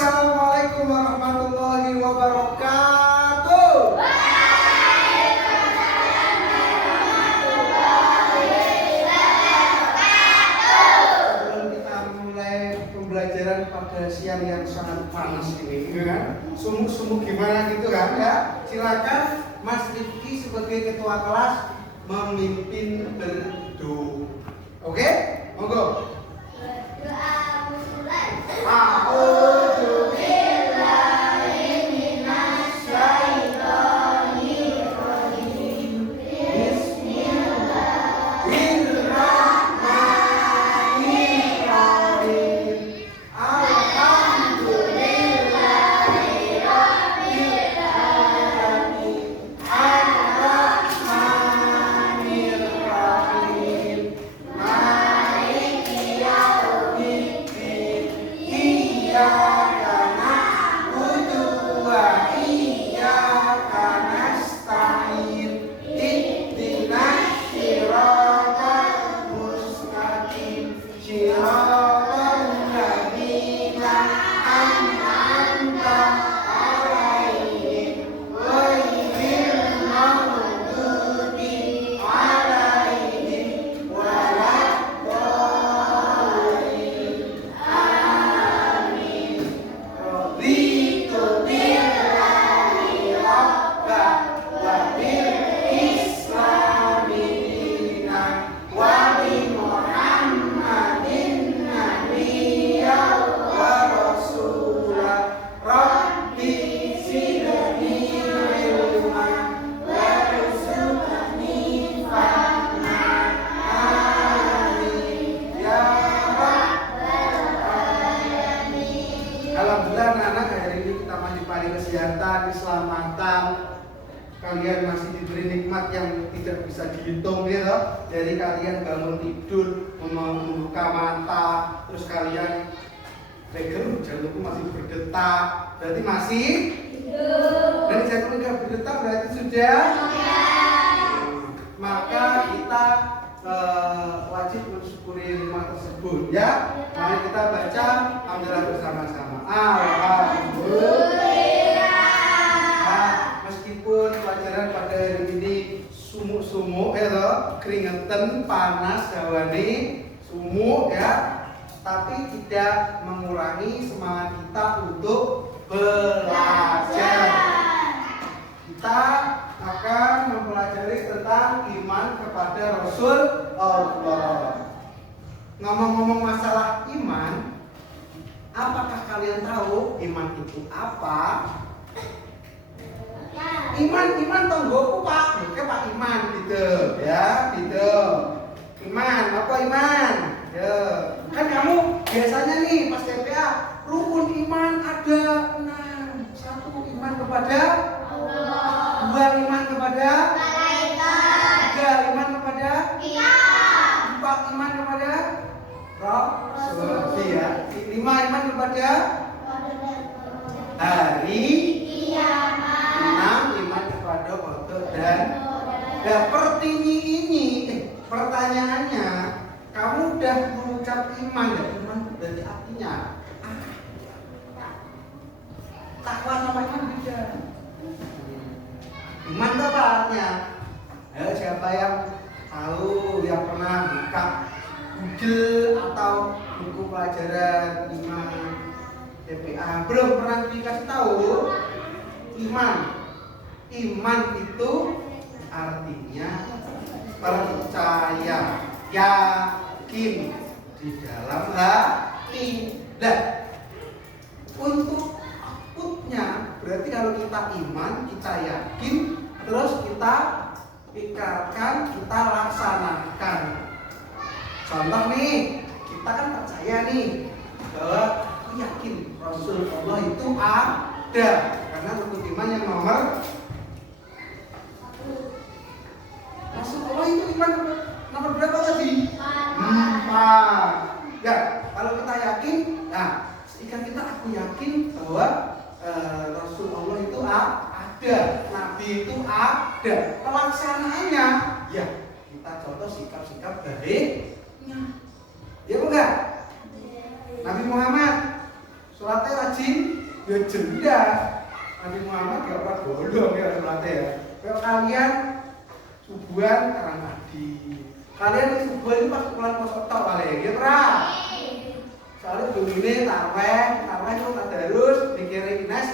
Assalamualaikum warahmatullahi wabarakatuh. Sebelum kita mulai pembelajaran pada siang yang sangat panas ini, kan? Sumuk-sumuk gimana gitu kan? Ya, silakan Mas Rifki sebagai ketua kelas memimpin berdoa. Oke? Monggo. A'udzu billahi minasyaitonir rajim. Bismillahirrahmanirrahim. Alhamdulillahi rabbil alamin. Ar-Rahmanir Rahim. Maliki yaumiddin. Iyyaka na'budu wa iyyaka nasta'in. Ihdinas siratal mustaqim. Siratal ladzina an'amta 'alaihim ghairil maghdubi 'alaihim waladdallin. Amin. Raditu billahi rabba wa bil islami dinan wa bi Muhammadin nabiyya wa rasula. Rabbi zidni ilman warzuqni fahman. Amin ya rabbal alamin. Alhamdulillah anak-anak, hari ini kita masih diberi kesehatan, keselamatan. Kalian masih diberi nikmat yang tidak bisa dihitung gitu. Jadi kalian bangun tidur, membuka mata, terus kalian pegang jantungku masih berdetak, berarti masih hidup. Dan jantung tidak berdetak berarti sudah. Maka kita wajib mensyukuri nikmat tersebut ya. Mari kita baca alhamdulillah bersama-sama. Alhamdulillah. Meskipun pelajaran pada hari ini sumuk-sumuk ya, keringetan, panas, hawane sumuk ya, tapi tidak mengurangi semangat kita untuk belajar. Kita akan mempelajari tentang iman kepada Rasul Allah. Ngomong-ngomong masalah iman, apakah kalian tahu iman itu apa? Iman tonggoku Pak, oke Pak Iman gitu ya, gitu. Iman, apa iman? Ya, kan kamu biasanya nih pas TPA rukun iman ada 6. 1 iman kepada Allah, 2 iman kepada malaikat, 3 iman kepada kitab, 4 iman kepada Rasul, ya. 5 iman kepada hari kiamat, 6 iman kepada qadar dan pertanyaannya, kamu udah mengucap iman ya? Iman berarti artinya takwa sama iman beda. Iman itu apa artinya? Siapa yang tahu, yang pernah buka Google atau buku pelajaran iman TPA belum pernah dikasih tahu iman. Iman itu artinya percaya, yakin di dalam hati. Nah, untuk outputnya berarti kalau kita iman, kita yakin, terus kita pikirkan, kita laksanakan. Contoh nih, kita kan percaya nih bahwa aku yakin Rasulullah itu ada, karena rukun iman yang nomor Rasulullah itu iman nomor berapa tadi? 4. Ya, kalau kita yakin, nah, ikan kita aku yakin bahwa Rasulullah itu ada, Nabi itu ada. Pelaksanaannya, ya kita contoh sikap-sikap baiknya. Ya enggak? Nabi Muhammad sholatnya rajin Ya jelas. Nabi Muhammad gak pernah bolong ya sholatnya ya. Kalau kalian subuhan karang tadi. Kalian di subuhan itu pas pulang kosong tau kalian ya pernah. Soalnya begini taraweh itu tadarus dikirim Ines.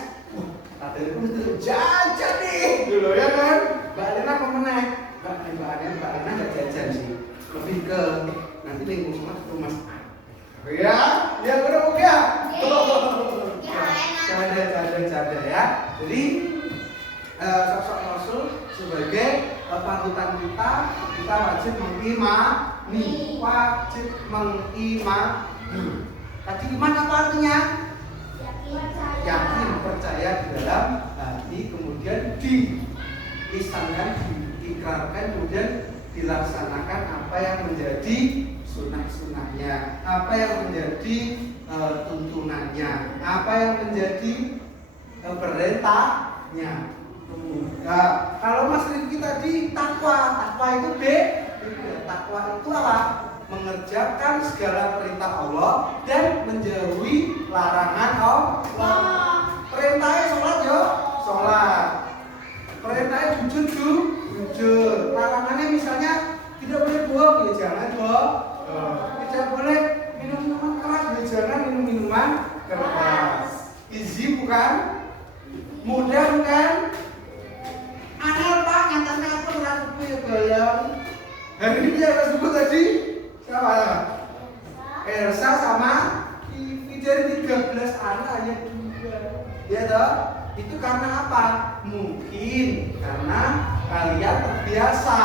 Tadarus itu jajan nih dulu ya kan. Mbak Lena pemenang. Mbak Lena gak jajan sih. Lebih ke nanti nih musuhnya ke rumah. Ya, ya benar ya. Canda ya. Jadi sosok Rasul sebagai panutan kita wajib mengimani. Tadi iman apa artinya? Yakin, percaya di dalam hati, kemudian dilisankan, diikrarkan, kemudian dilaksanakan apa yang menjadi sunnah-sunnahnya, apa yang menjadi tuntunannya, apa yang menjadi perintahnya. Nah, kalau Mas Rifki tadi takwa itu takwa itu apa? Mengerjakan segala perintah Allah dan menjauhi larangan Allah. Perintahnya sholat yo, sholat. Perintahnya jujur. Larangannya misalnya tidak boleh bohong, ya jangan bohong. Tidak boleh minum minuman keras, ya jangan minum minuman keras. Easy bukan? Mudah bukan? Aneh Pak, nyatanya apa laku ya bayang. Hari ini yang sebut tadi siapa? Elsa sama Vivi dari 13 anak hanya 2. Ya toh? Itu karena apa? Mungkin karena kalian terbiasa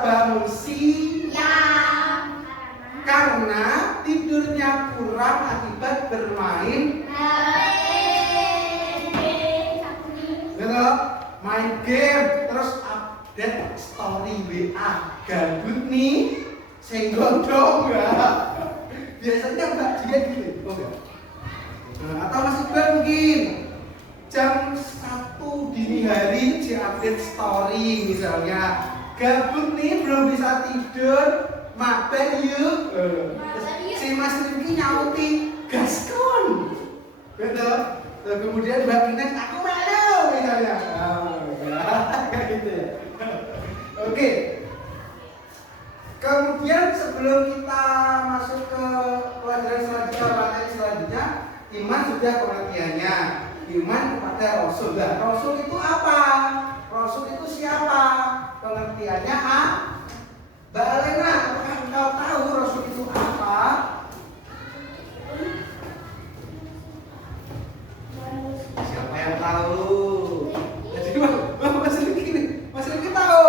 bangun siang karena tidurnya kurang akibat bermain main game, terus update story WA, gabut nih, senggol dong ya. Biasanya Mbak dia gitu, atau Mas Iqbal mungkin jam 1 dini hari di update story misalnya, gabut nih belum bisa tidur, mabar yuk. Si Mas Rifki nyauti gaskon, betul. Kemudian Mbak Ines aku malu misalnya, kayak gitu ya. Oke. Kemudian sebelum kita masuk ke pelajaran selanjutnya, materi selanjutnya, iman sudah pengertiannya. Iman kepada Rasul. Nah, Rasul itu apa? Rasul itu siapa? Pengertiannya Mbak Elena, apakah engkau tahu Rasul itu apa? Siapa yang tahu? Jadi Mas Rifki tahu.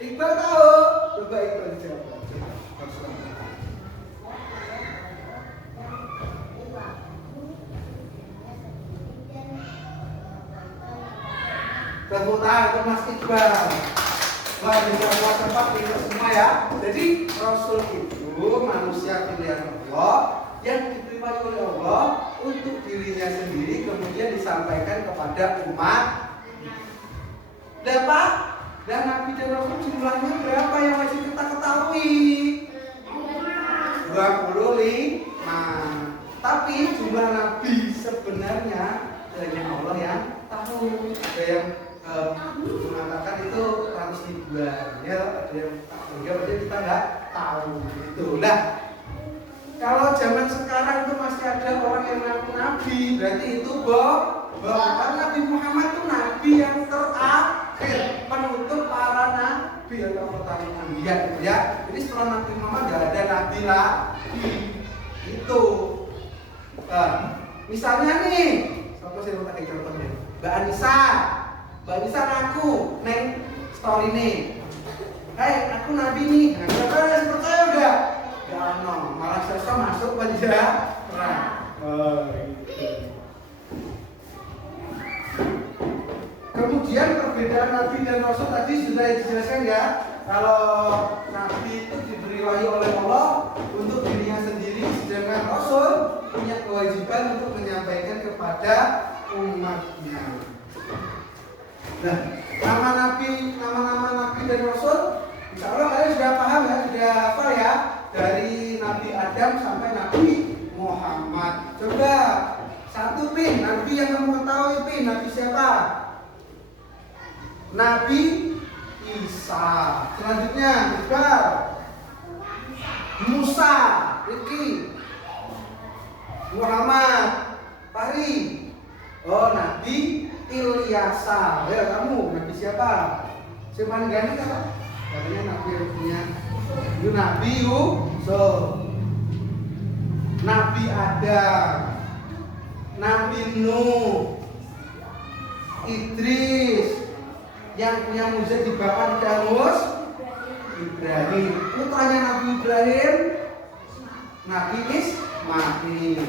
Iqbal tahu. Coba Iqbal dijawab. Tepuk tangan untuk Mas Iqbal. Wah, dijawab cepat ini semua ya. Jadi Rasul itu manusia pilihan Allah yang dipilih oleh Allah untuk dirinya sendiri, kemudian disampaikan kepada umat. Berapa? Dan Nabi dan Rasul jumlahnya berapa yang masih kita ketahui? 25. Tapi jumlah Nabi sebenarnya hanya Allah yang tahu. Ada yang mengatakan itu 100 ribuan, ya ada yang kita nggak tahu itu. Nah, kalau zaman sekarang itu masih ada orang yang ngaku Nabi, berarti itu bohong. Karena Nabi Muhammad itu Nabi yang terakhir, penutup para Nabi atau pertama Anbiya, ya. Jadi setelah Nabi Muhammad nggak ada Nabi lagi. Itu. Misalnya nih, siapa sih yang pakai contohnya? Mbak Anissa ngaku neng story nih. Aku Nabi nih. Nah, kalian percaya enggak? Ya no, malah sesok masuk penjara. Kemudian perbedaan Nabi dan Rasul tadi sudah dijelaskan ya. Kalau Nabi itu diberi wahyu oleh Allah untuk dirinya sendiri, sedangkan Rasul punya kewajiban untuk menyampaikan kepada umatnya. Nah, nama-nama Nabi dan Rasul, insya Allah kalian sudah paham ya, sudah hafal ya, dari Nabi Adam sampai Nabi Muhammad. Coba satu pin, nabi yang kamu ketahui pin, nabi siapa? Nabi Isa. Selanjutnya, Iqbal. Musa, Riki. Muhammad, Fahri. Oh, Nabi Ilyasa. Ya, kamu, Nabi siapa? Siapa ganti apa? Katanya Nabi Rupinya. Itu Nabi Yusuf. Nabi Adam. Nabi Nuh. Idris. Yang punya mujizat dibawa di Damus Ibrahim. Putranya Nabi Ibrahim Nabi Ismail.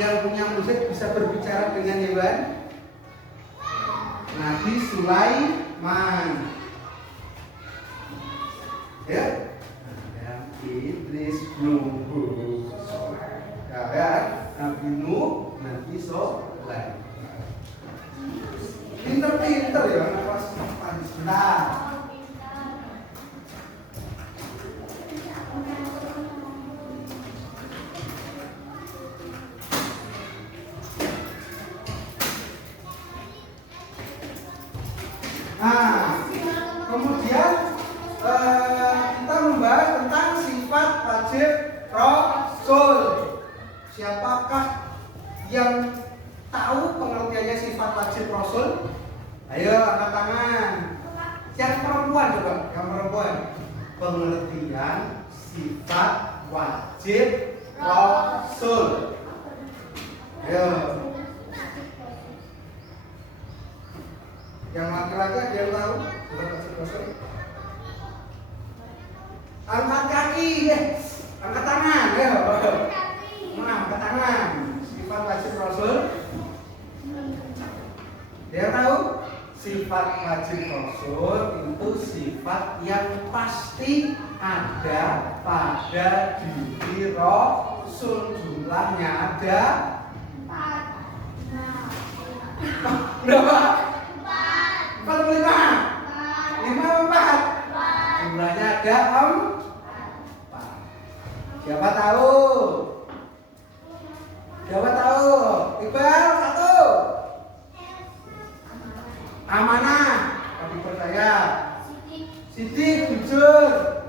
Yang punya mujizat bisa berbicara dengan hewan Nabi Sulaiman. Ya, Idris, Nuh, ya, Nabi Nuh, Nabi Sulaiman. Pinter-pinter ya, pas sebentar. Nah, kemudian kita membahas tentang sifat wajib Rasul. Siapakah yang tahu pengertiannya sifat wajib Rasul? Ayo angkat tangan. Yang perempuan coba, yang perempuan. Pengertian sifat wajib Rasul. Ayo. Yang laki-laki ada yang tahu? Sifat wajib Rasul. Angkat kaki, angkat tangan, ayo. Angkat tangan. Sifat wajib Rasul. Dia tahu? Sifat wajib Rasul itu sifat yang pasti ada pada diri Rasul. Jumlahnya ada 4. Berapa? 45. 54. Jumlahnya ada 4. Siapa tahu? Siapa tahu? Iqbal 1. Amanah, tapi percaya. Siti jujur.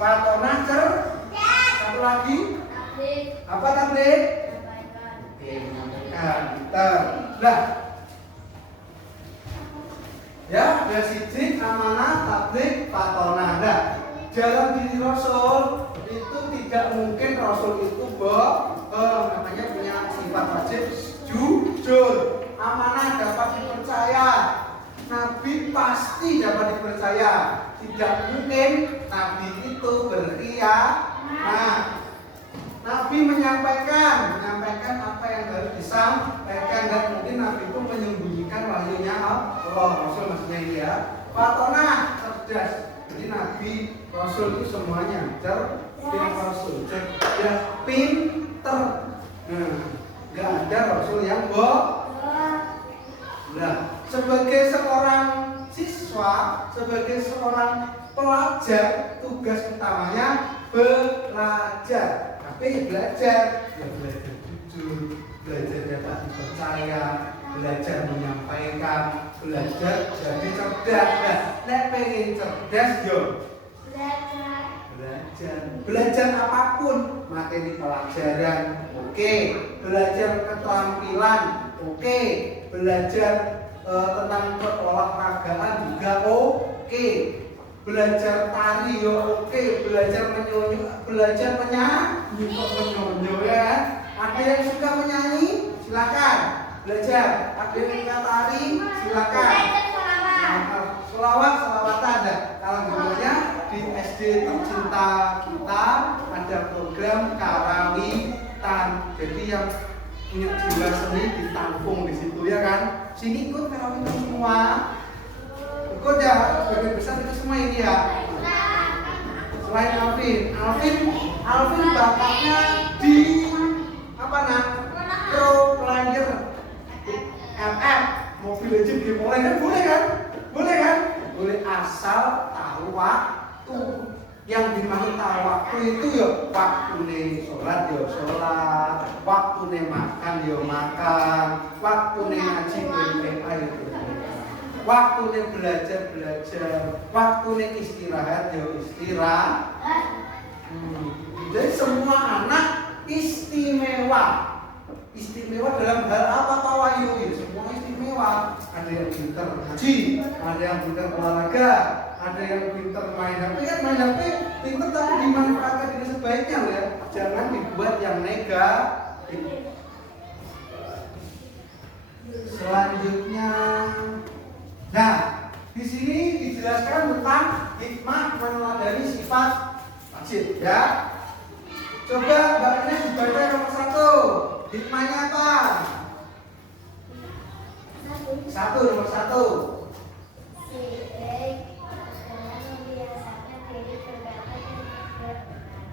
Fatona cerdas. Satu lagi. Apa tablik? Oke, menyampaikan. Nah, ya, ada Siti, amanah, tablik, fatona. Nah, dalam diri Rasul itu tidak mungkin Rasul itu namanya punya sifat wajib jujur. Amanah dapat dipercaya. Nabi pasti dapat dipercaya. Tidak mungkin Nabi itu berkhianat. Nabi menyampaikan apa yang harus disampaikan, dan mungkin Nabi itu menyembunyikan wahyunya Allah. Rasul maksudnya ini ya. Fatona cerdas. Jadi Nabi Rasul itu semuanya Rasul cerdas, pinter. Nggak ada Rasul yang bohong. Nah, sebagai seorang siswa, sebagai seorang pelajar, tugas utamanya belajar. Tapi belajar, ya belajar jujur, belajar dapat dipercaya, belajar menyampaikan, belajar jadi cerdas. Nek pengen cerdas yo belajar apapun, materi pelajaran, oke. Belajar keterampilan, oke. Belajar tentang olahragaan juga oke. Belajar tari yo oke. Belajar menyanyi ya. Ada yang suka menyanyi, silakan belajar. Ada yang suka tari, silakan. Selawatan ada. Kalau dulunya di SD tercinta kita ada program karawitan. Jadi yang punya jiwa seni ditampung di situ ya kan. Sini ikut karawitan semua. Ikut ya, sebagian besar itu semua ini ya. Selain Alvin bakatnya di apa pro player FF Mobile Legends game online kan boleh kan? Boleh asal tahu waktu. Yang dimaksud waktu itu ya waktu nih sholat ya sholat, waktu nih makan ya makan, waktu nih ngaji BPA ya BPA, waktu nih belajar, waktu nih istirahat ya istirahat. Jadi semua anak istimewa. Istimewa dalam hal apa Pak Wahyu? Ya, semua istimewa. Ada yang pintar ngaji, ada yang pintar olahraga, ada yang pintar main HP. Kan main HP pintar tapi dimanfaatkan dengan sebaiknya ya. Jangan dibuat yang negatif. Selanjutnya, nah di sini dijelaskan tentang hikmah meneladani sifat wajib ya. Coba Mbak Ines dibaca nomor 1. Hikmahnya apa? 1, nomor 1.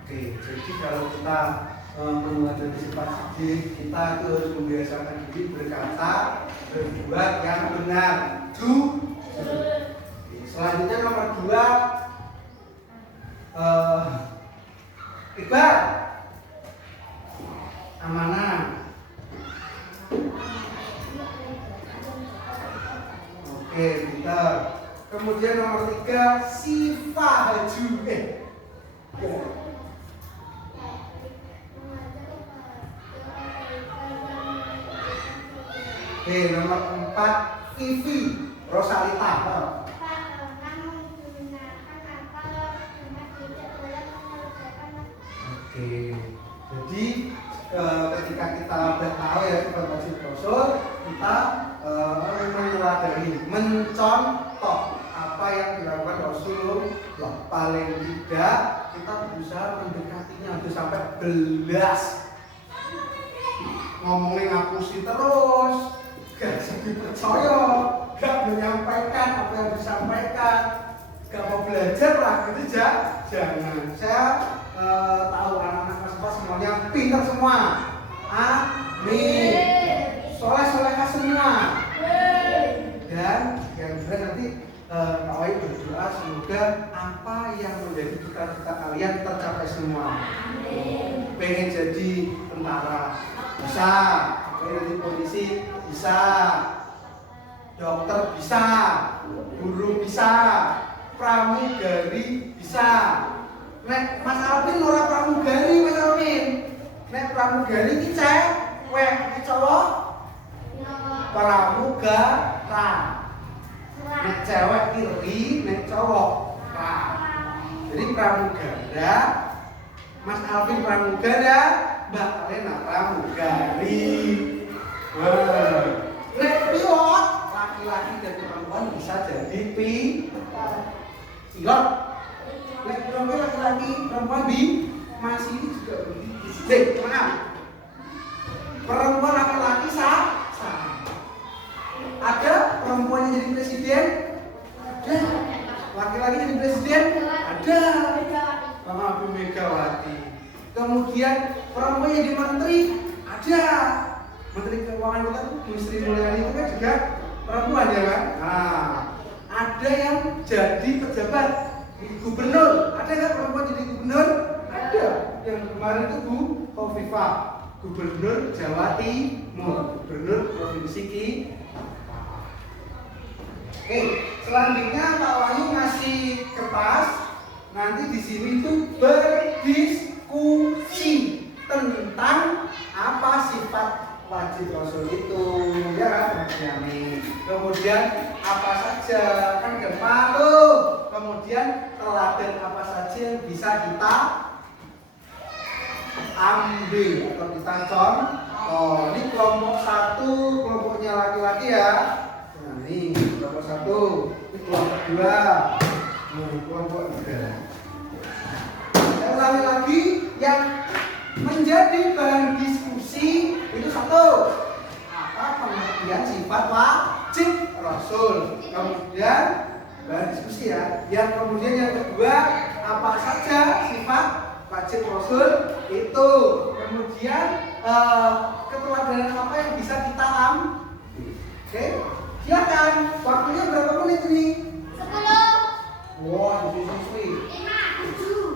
Oke, jadi kalau kita meneladani sifat wajib, kita itu harus membiasakan diri berkata, berbuat yang benar. Selanjutnya nomor 2, Iqbal, amanah. Oke, pintar. Kemudian nomor 3, sifahaju. Oke, nomor 4, Ivi, Rosalita. Oke, jadi ketika kita udah tahu ya sifat wajib Rasul, kita meneladani, mencontoh apa yang dilakukan Rasulullah. Paling tidak kita berusaha mendekatinya untuk sampai belas. Ngomongin ngapusi terus, gak sedih percaya, gak menyampaikan apa yang disampaikan, gak mau belajar lah, gitu jangan. Saya tahu anak-anak kelas semuanya pintar semua. Amin. Soleh-solehah semua. Dan yang juga nanti Pak Wahyu berdoa semoga apa yang menjadi cita-cita kalian tercapai semua. Amin. Pengen jadi tentara bisa, pengen jadi polisi bisa, dokter bisa, guru bisa, pramugari bisa. Nek Mas Alvin ora pramugari, Mas Alvin. Nek pramugari ki cewek, ki cowok pramugara. Nek cewek ki ri, nek cowok ra. Jadi pramugara, Mas Alvin pramugara, Mbak Lena pramugari. Nek pilot, laki-laki dan perempuan bisa jadi pilot. Nek perempuan laki-laki, perempuan masih ini juga begitu. Maaf. Perempuan laki-laki sama. Ada perempuan yang jadi presiden? Ada. Laki-laki jadi presiden? Ada. Mama Bu Megawati. Kemudian perempuan yang jadi menteri? Ada. Menteri Keuangan kita Bu Sri Mulyani itu kan juga perempuan ya kan? Nah, ada yang jadi pejabat. Gubernur, ada nggak perempuan jadi gubernur? Ada. Yang kemarin itu Bu Khofifah, Gubernur Jawa Timur, Gubernur Provinsi Oke, selanjutnya Pak Wahyu ngasih kertas. Nanti di sini tuh berdiskusi tentang apa sifat wajib Rasul itu, ya kan? Kemudian apa saja kan gampang tuh. Kemudian teladan apa saja yang bisa kita ambil atau kita contoh. Ini kelompok 1, kelompoknya laki-laki ya. Nah ini kelompok 1, ini kelompok 2, kelompok 3. Saya ulangi lagi, yang menjadi bahan diskusi itu 1, apa pengertian sifat wajib Rasul. Kemudian bahan diskusi ya. Yang kemudian yang kedua, apa saja sifat wajib Rasul itu. Kemudian keteladanan apa yang bisa kita ambil. Oke, silakan. Waktunya berapa menit ini? 10. Wah, wow, siswi. 5, 7.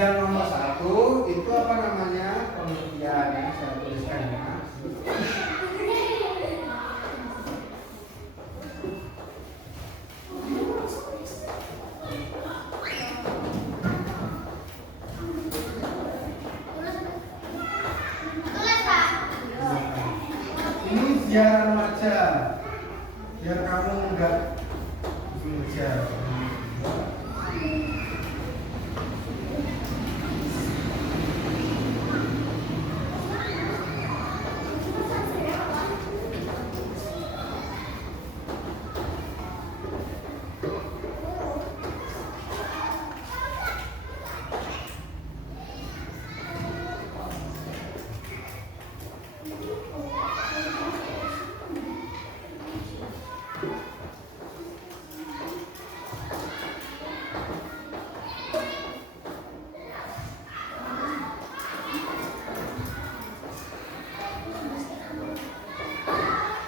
Yang nomor 1 itu apa namanya? Pengertiannya saya tuliskan ya. Ini biar remaja, biar kamu enggak belajar.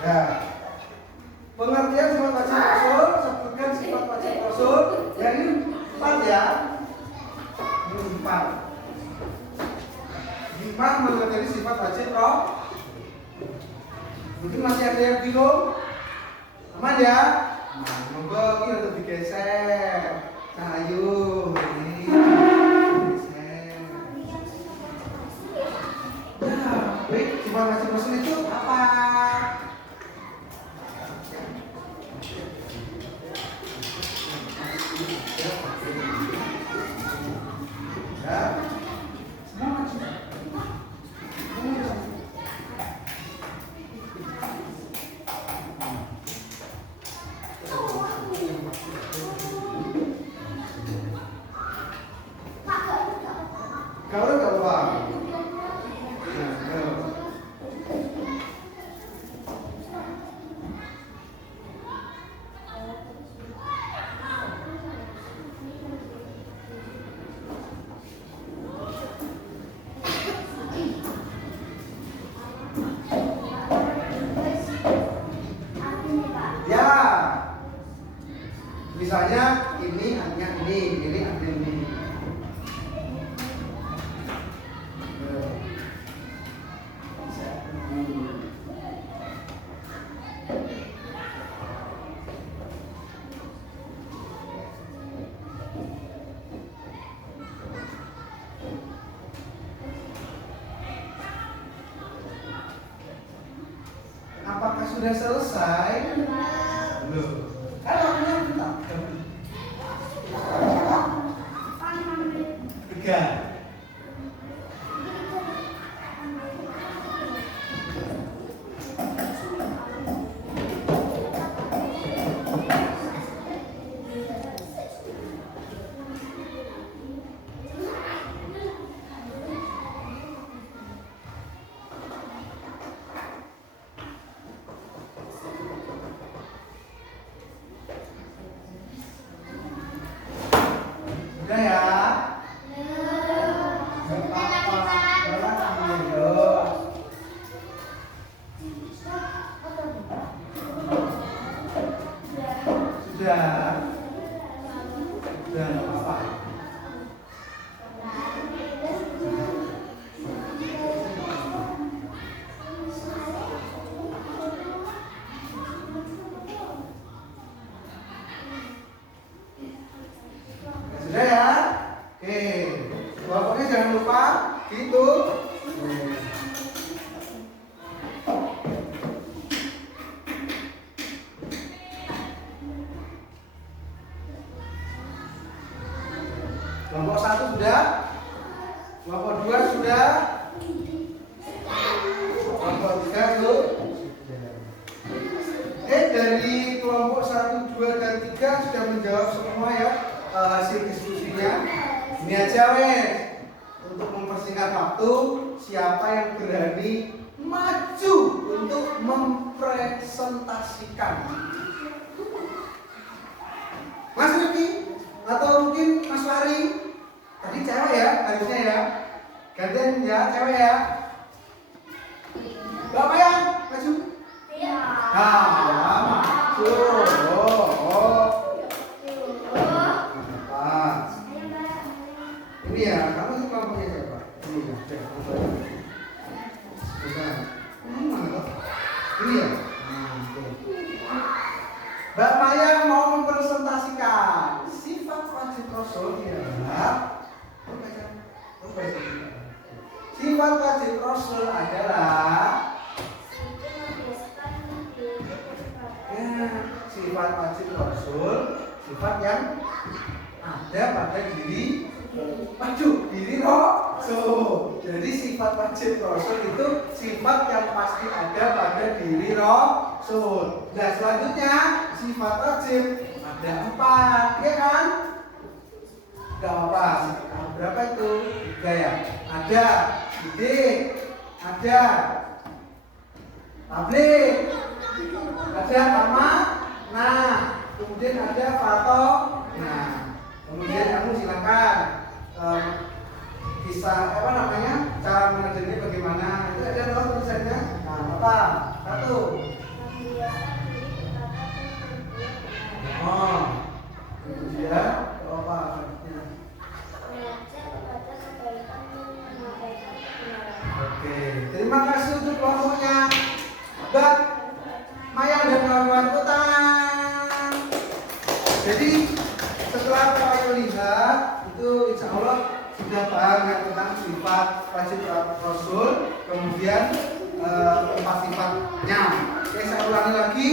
Nah, pengertian sifat wajib klausul, sebutkan sifat wajib klausul. Yang ini 4 ya. Ini 4. 5 menjadi sifat wajib klausul. Mungkin masih ada yang bingung? Aman ya? Nah, monggo ini untuk digeser. Nah, ayo. Ini digeser. Nah, baik, sifat wajib klausul itu apa? Kau udah tahu apa? Ya, misalnya ini hanya ini ada ini. Apakah sudah selesai? Belum. Kan waktunya bentar. 3. Udah ya? Sudah. Sudah nggak apa-apa. Sudah ya? Oke. Pokoknya jangan lupa gitu. Kelompok 1 sudah? Kelompok 2 sudah? Kelompok 3 sudah? Dari kelompok 1, 2, dan 3 sudah menjawab semua ya hasil diskusinya. Ini aja wes. Untuk mempersingkat waktu, siapa yang berani maju untuk mempresentasikan? Mas Riki atau mungkin Mas Fahri? Tadi cewek ya, harusnya ya. Gantian ya, cewek ya. Berapa ya? Maju? Iya. Nah, maju. Oh. Pas. Ini ya, kamu itu kelompoknya siapa? Ini ya, bukan. Mana tuh? Ini ya. Nah, oke. Mbak Maya mau mempresentasikan sifat wajib Rasul adalah sifat wajib Rasul adalah sifat wajib Rasul, sifat yang ada pada diri Rasul. Jadi sifat wajib Rasul itu sifat yang pasti ada pada diri Rasul. Nah selanjutnya sifat wajib ada 4, ya kan? Gak apa, berapa itu? 3 ya. Ada ide, ada tabligh, ada amanah, kemudian ada fato. Nah, kemudian kamu silakan kisah apa namanya, cara mengajarnya bagaimana, itu ada nomor tulisannya. Nah, apa? 1. Kemudian apa? Oke, terima kasih untuk kelompoknya. Mbak Maya dan kawan-kawan utang. Jadi setelah kita lihat itu insya Allah sudah paham ya tentang sifat wajib Rasul, kemudian 4 sifatnya. Oke, saya ulangi lagi.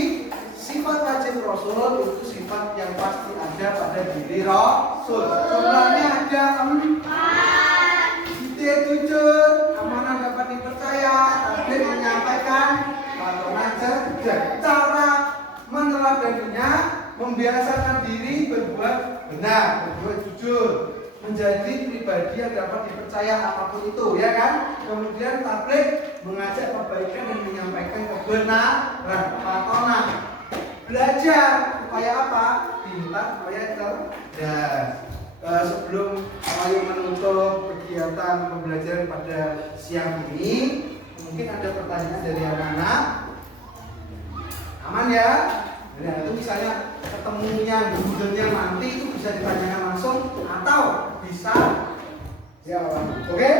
Sifat wajib Rasul itu sifat yang pasti ada pada diri Rasul. Jumlahnya ada 4. Ide jujur, amanah dapat dipercaya, tabligh menyampaikan, fatonah cerdas. Cara meneladaninya, membiasakan diri berbuat benar, berbuat jujur, menjadi pribadi yang dapat dipercaya apapun itu, ya kan? Kemudian tabligh mengajak kebaikan dan menyampaikan kebenaran. Fatonah belajar supaya apa? Pintar, supaya cerdas. Sebelum Ayu menutup kegiatan pembelajaran pada siang ini, mungkin ada pertanyaan dari anak-anak. Aman ya? Nah, itu misalnya ketemunya Google-nya nanti itu bisa ditanyakan langsung atau bisa jawab. Oke?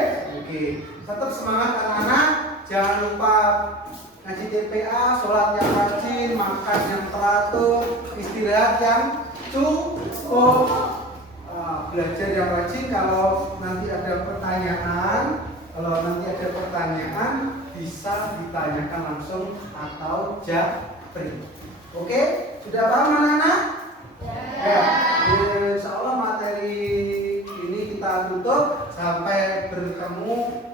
Tetap semangat anak-anak. Jangan lupa ngaji TPA, sholat yang rajin, makan yang teratur, istirahat yang cukup, belajar yang rajin. Kalau nanti ada pertanyaan, bisa ditanyakan langsung atau japri. Oke, sudah paham anak-anak? Ya. Insya Allah materi ini kita tutup sampai bertemu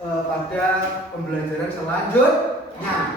pada pembelajaran selanjutnya.